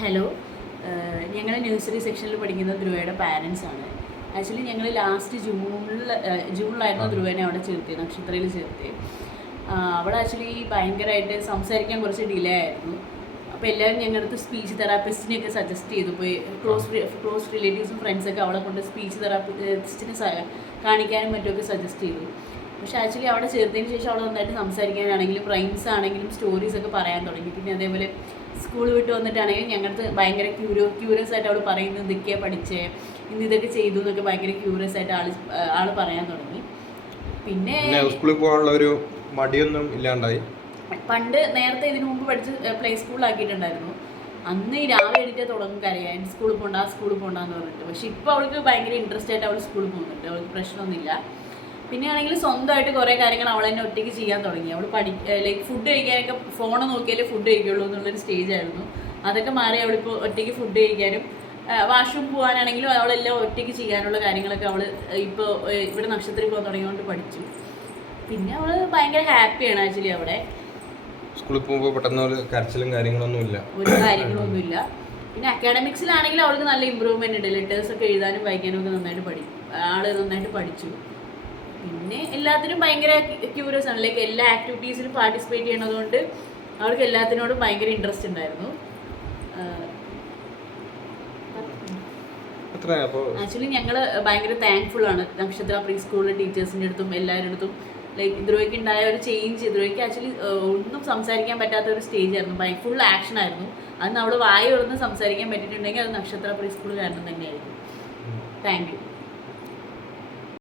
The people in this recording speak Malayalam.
ഹലോ, ഞങ്ങൾ നഴ്സറി സെക്ഷനിൽ പഠിക്കുന്ന ധ്രുവയുടെ പാരൻസ് ആണ്. ആക്ച്വലി ഞങ്ങൾ ലാസ്റ്റ് ജൂണിലായിരുന്നു ധ്രുവനെ അവിടെ ചേർത്തിയത്, നക്ഷത്രയിൽ ചേർത്തിയത്. അവിടെ ആക്ച്വലി ഭയങ്കരമായിട്ട് സംസാരിക്കാൻ കുറച്ച് ഡിലേ ആയിരുന്നു. അപ്പോൾ എല്ലാവരും ഞങ്ങളുടെ അടുത്ത് സ്പീച്ച് തെറാപ്പിസ്റ്റിനെയൊക്കെ സജസ്റ്റ് ചെയ്തു. പോയി ക്ലോസ് റിലേറ്റീവ്സും ഫ്രണ്ട്സൊക്കെ അവളെ കൊണ്ട് സ്പീച്ച് തെറാപ്പിസ്റ്റിനെ കാണിക്കാനും മറ്റുമൊക്കെ സജസ്റ്റ് ചെയ്തു. പക്ഷേ ആക്ച്വലി അവിടെ ചേർത്തതിന് ശേഷം അവൾ നന്നായിട്ട് സംസാരിക്കാനാണെങ്കിലും റൈംസ് ആണെങ്കിലും സ്റ്റോറീസൊക്കെ പറയാൻ തുടങ്ങി. പിന്നെ അതേപോലെ സ്കൂൾ വിട്ട് വന്നിട്ടാണെങ്കിലും ഞങ്ങൾക്ക് ഭയങ്കര ക്യൂരിയസ് ആയിട്ട് അവൾ പറയുന്നത് ഇതൊക്കെയാണ് പഠിച്ചേ, ഇന്ന് ഇതൊക്കെ ചെയ്തു എന്നൊക്കെ ഭയങ്കര ക്യൂരിയസ് ആയിട്ട് ആൾ പറയാൻ തുടങ്ങി. പിന്നെ സ്കൂളിൽ പോകാനുള്ള ഒരു മടിയൊന്നും ഇല്ലാണ്ടായി. പണ്ട് നേരത്തെ ഇതിനു മുമ്പ് പഠിച്ച് പ്ലേ സ്കൂളിലാക്കിയിട്ടുണ്ടായിരുന്നു. അന്ന് ഈ രാവിലെ എണീറ്റ് തുടങ്ങും കരയാൻ, സ്കൂളിൽ പോകണ്ടെന്ന് പറഞ്ഞിട്ട്. പക്ഷെ ഇപ്പോൾ അവൾക്ക് ഭയങ്കര ഇൻട്രസ്റ്റ് ആയിട്ട് അവൾ സ്കൂളിൽ പോകുന്നുണ്ട്, അവൾക്ക് പ്രശ്നമൊന്നുമില്ല. പിന്നെ ആണെങ്കിൽ സ്വന്തമായിട്ട് കുറേ കാര്യങ്ങൾ അവൾ തന്നെ ഒറ്റയ്ക്ക് ചെയ്യാൻ തുടങ്ങി. അവൾ ലൈക്ക് ഫുഡ് കഴിക്കാനൊക്കെ ഫോൺ നോക്കിയാലേ ഫുഡ് കഴിക്കുള്ളൂ എന്നുള്ളൊരു സ്റ്റേജ് ആയിരുന്നു. അതൊക്കെ മാറി അവളിപ്പോൾ ഒറ്റയ്ക്ക് ഫുഡ് കഴിക്കാനും വാഷ്റൂം പോകാനാണെങ്കിലും അവളെല്ലാം ഒറ്റയ്ക്ക് ചെയ്യാനുള്ള കാര്യങ്ങളൊക്കെ അവൾ ഇപ്പോൾ ഇവിടെ നക്ഷത്രത്തിൽ പോകാൻ തുടങ്ങിയതുകൊണ്ട് പഠിച്ചു. പിന്നെ അവൾ ഭയങ്കര ഹാപ്പിയാണ് ആക്ച്വലി അവിടെ. സ്കൂളിൽ പോകുമ്പോൾ പെട്ടെന്ന് കരച്ചിലും കാര്യങ്ങളൊന്നുമില്ല. പിന്നെ അക്കാഡമിക്സിലാണെങ്കിലും അവൾക്ക് നല്ല ഇമ്പ്രൂവ്മെൻ്റ് ഉണ്ട്. ലെറ്റേഴ്സൊക്കെ എഴുതാനും വായിക്കാനും ഒക്കെ നന്നായിട്ട് പഠിച്ചു. പിന്നെ എല്ലാത്തിനും ഭയങ്കര ക്യൂരിയസ് ആണ്. ലൈക്ക് എല്ലാ ആക്ടിവിറ്റീസിലും പാർട്ടിസിപ്പേറ്റ് ചെയ്യണതുകൊണ്ട് അവൾക്ക് എല്ലാത്തിനോടും ഭയങ്കര ഇൻട്രസ്റ്റ് ഉണ്ടായിരുന്നു. ആക്ച്വലി ഞങ്ങൾ ഭയങ്കര താങ്ക്ഫുൾ ആണ് നക്ഷത്ര പ്രീ സ്കൂളിലെ ടീച്ചേഴ്സിൻ്റെ അടുത്തും എല്ലാവരുടെ അടുത്തും. ലൈക്ക് ധ്രുവയ്ക്ക് ഉണ്ടായ ഒരു ചേഞ്ച്, ധ്രുവയ്ക്ക് ആക്ച്വലി ഒന്നും സംസാരിക്കാൻ പറ്റാത്ത ഒരു സ്റ്റേജ് ആയിരുന്നു, ഫുൾ ആക്ഷൻ ആയിരുന്നു. അന്ന് അവൾ വായ തുറന്ന് സംസാരിക്കാൻ പറ്റിയിട്ടുണ്ടെങ്കിൽ അത് നക്ഷത്ര പ്രീ സ്കൂൾ കാരണം തന്നെയായിരുന്നു. Thank you.